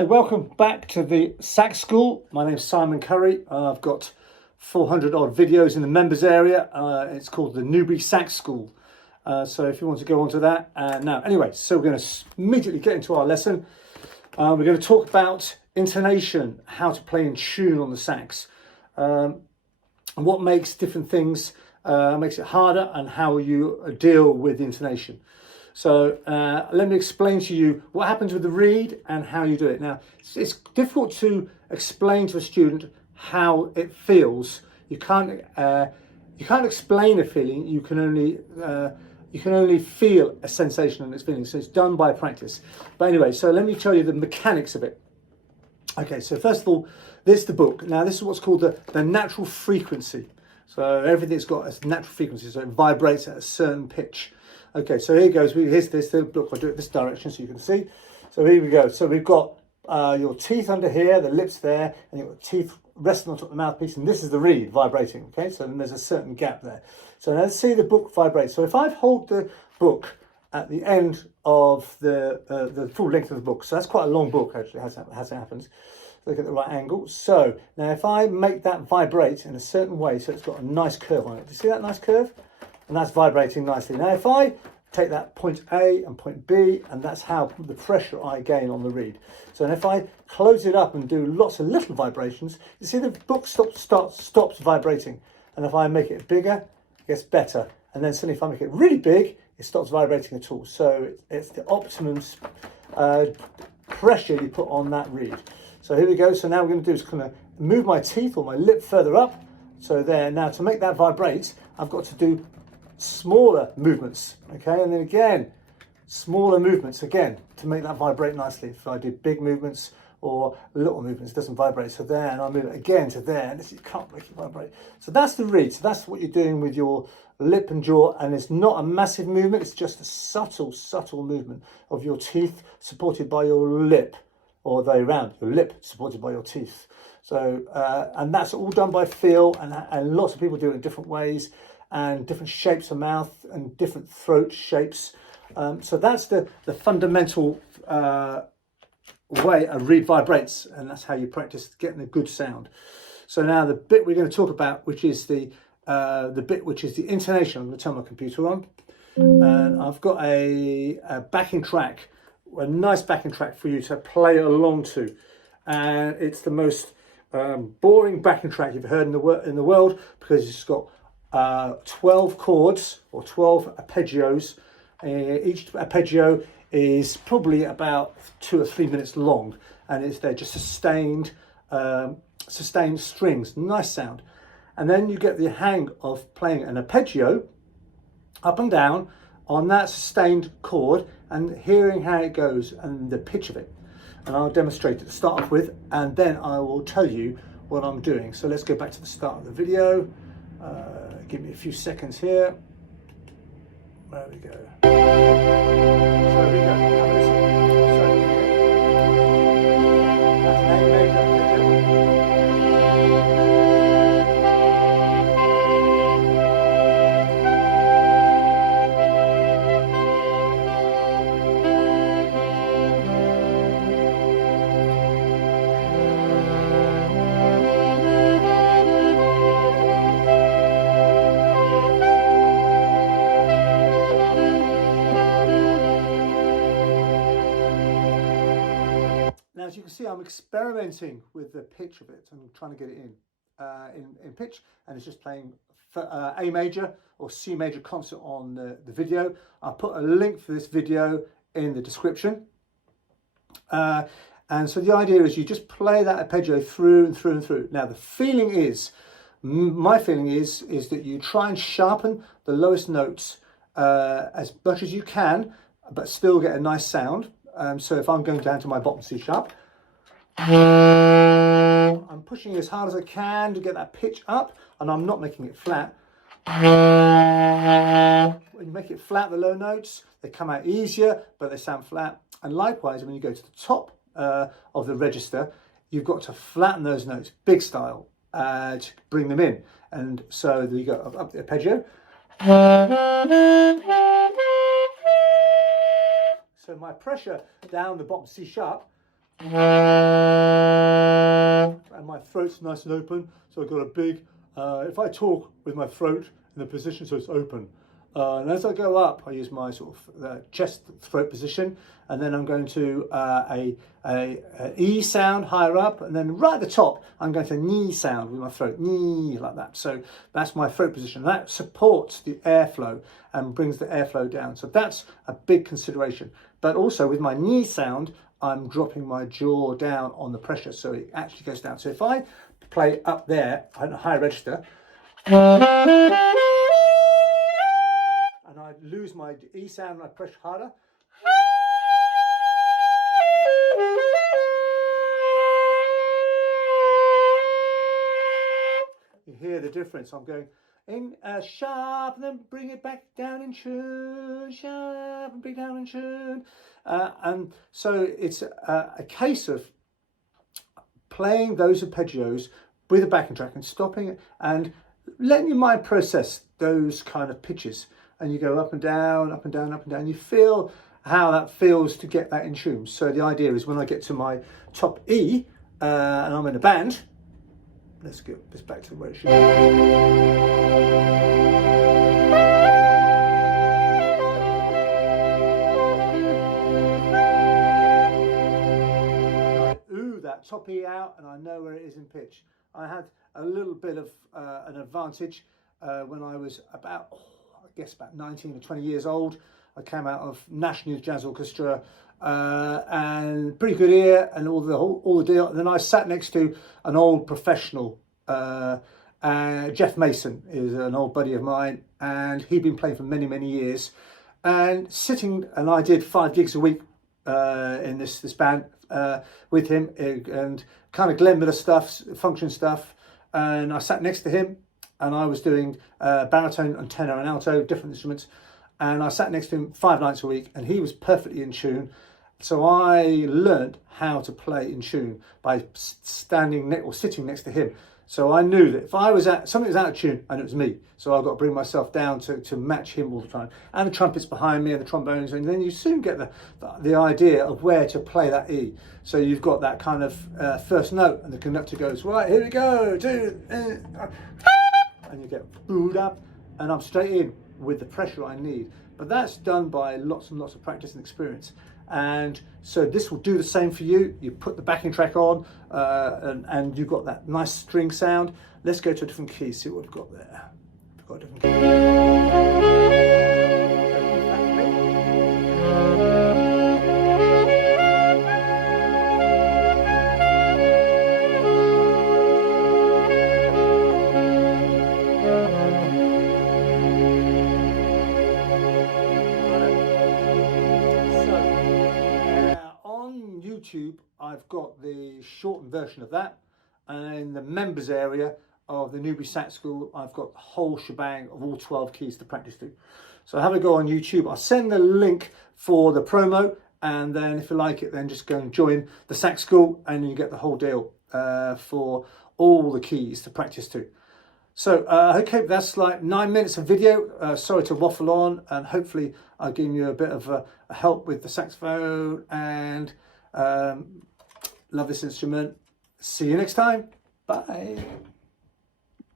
Hi, welcome back to the Sax School. My name's Simon Curry. I've got 400 odd videos in the members area. It's called the Newbury Sax School. So if you want to go on to that. Now, anyway, so we're going to immediately get into our lesson. We're going to talk about intonation, how to play in tune on the sax, and what makes different things, makes it harder, and how you deal with intonation. So let me explain to you what happens with the reed and how you do it. Now, it's difficult to explain to a student how it feels. You can't explain a feeling. You can only feel a sensation and its feeling. So it's done by practice. But anyway, so let me tell you the mechanics of it. Okay, so first of all, this is the book. Now, this is what's called the natural frequency. So everything's got a natural frequency, so it vibrates at a certain pitch. Okay, so here goes. Here's this look. I'll do it this direction so you can see. So here we go. So we've got your teeth under here, the lips there, and you've got teeth resting on top of the mouthpiece, and this is the reed vibrating. Okay, so then there's a certain gap there. So now let's see the book vibrate. So if I hold the book at the end of the full length of the book, so that's quite a long book actually, as it happens. Look at the right angle. So now if I make that vibrate in a certain way, so it's got a nice curve on it. Do you see that nice curve? And that's vibrating nicely. Now, if I take that point A and point B, and that's how the pressure I gain on the reed. So if I close it up and do lots of little vibrations, you see the book stops vibrating. And if I make it bigger, it gets better. And then suddenly if I make it really big, it stops vibrating at all. So it's the optimum pressure you put on that reed. So here we go. So now we're going to do is kind of move my teeth or my lip further up. So there. Now to make that vibrate, I've got to do smaller movements, okay, and then again smaller movements again to make that vibrate nicely. If I do big movements or little movements, it doesn't vibrate. So there, and I move it again to there, and you can't make it vibrate. So that's the reed. So that's what you're doing with your lip and jaw, and it's not a massive movement. It's just a subtle movement of your teeth supported by your lip, or the way around, your lip supported by your teeth. So and that's all done by feel, and lots of people do it in different ways, and different shapes of mouth and different throat shapes. So that's the fundamental way a reed vibrates, and that's how you practice getting a good sound. So now the bit we're going to talk about, which is the bit which is the intonation. I'm going to turn my computer on, and I've got a backing track, a nice backing track for you to play along to, and it's the most boring backing track you've heard in the world, because it's got 12 chords or 12 arpeggios. Each arpeggio is probably about 2 or 3 minutes long, and they're just sustained strings. Nice sound. And then you get the hang of playing an arpeggio up and down on that sustained chord and hearing how it goes and the pitch of it. And I'll demonstrate it to start off with, and then I will tell you what I'm doing. So let's go back to the start of the video. Give me a few seconds here. There we go. So here we go. Have a listen. So that's an A major arpeggio. Now, as you can see, I'm experimenting with the pitch of it and trying to get it in pitch, and it's just playing A major or C major concert on the video. I'll put a link for this video in the description. And so the idea is you just play that arpeggio through and through and through. Now, the feeling is, my feeling is that you try and sharpen the lowest notes as much as you can, but still get a nice sound. So if I'm going down to my bottom C sharp, I'm pushing as hard as I can to get that pitch up, and I'm not making it flat. When you make it flat, the low notes, they come out easier, but they sound flat. And likewise, when you go to the top of the register, you've got to flatten those notes, big style, to bring them in. And so there you go, up the arpeggio. So my pressure down the bottom C sharp And my throat's nice and open, so I've got a big, if I talk with my throat in the position so it's open, and as I go up, I use my sort of chest throat position, and then I'm going to a E sound higher up, and then right at the top, I'm going to knee sound with my throat, knee, like that. So that's my throat position. That supports the airflow and brings the airflow down. So that's a big consideration. But also with my knee sound, I'm dropping my jaw down on the pressure, so it actually goes down. So if I play up there on a high register, and I lose my E sound and I press harder, you hear the difference. I'm going in sharp and then bring it back down in tune, sharp and bring it down in tune. And so it's a case of playing those arpeggios with a backing track and stopping it and letting your mind process those kind of pitches. And you go up and down, up and down, up and down. You feel how that feels to get that in tune. So the idea is when I get to my top E and I'm in a band, let's get this back to where it should be. That top E out, and I know where it is in pitch. I had a little bit of an advantage when I was about, I guess about 19 or 20 years old. I came out of National Youth Jazz Orchestra and pretty good ear and all the deal. And then I sat next to an old professional, Jeff Mason is an old buddy of mine, and he'd been playing for many, many years. And I did 5 gigs a week in this band with him, and kind of Glenn Miller stuff, function stuff. And I sat next to him, and I was doing baritone and tenor and alto, different instruments. And I sat next to him 5 nights a week, and he was perfectly in tune. So I learned how to play in tune by sitting next to him. So I knew that if something was out of tune, and it was me. So I've got to bring myself down to match him all the time. And the trumpets behind me and the trombones, and then you soon get the idea of where to play that E. So you've got that kind of first note, and the conductor goes, right, here we go, and you get booed up, and I'm straight in with the pressure I need. But that's done by lots and lots of practice and experience. And so this will do the same for you. You put the backing track on and you've got that nice string sound. Let's go to a different key, see what we've got there. We've got a different key. YouTube, I've got the shortened version of that, and in the members area of the Newbury Sax School, I've got the whole shebang of all 12 keys to practice to. So have a go on YouTube. I'll send the link for the promo, and then if you like it, then just go and join the Sax School, and you get the whole deal for all the keys to practice to. So okay, that's like 9 minutes of video. Sorry to waffle on, and hopefully I've given you a bit of a help with the saxophone, and love this instrument. See you next time. Bye.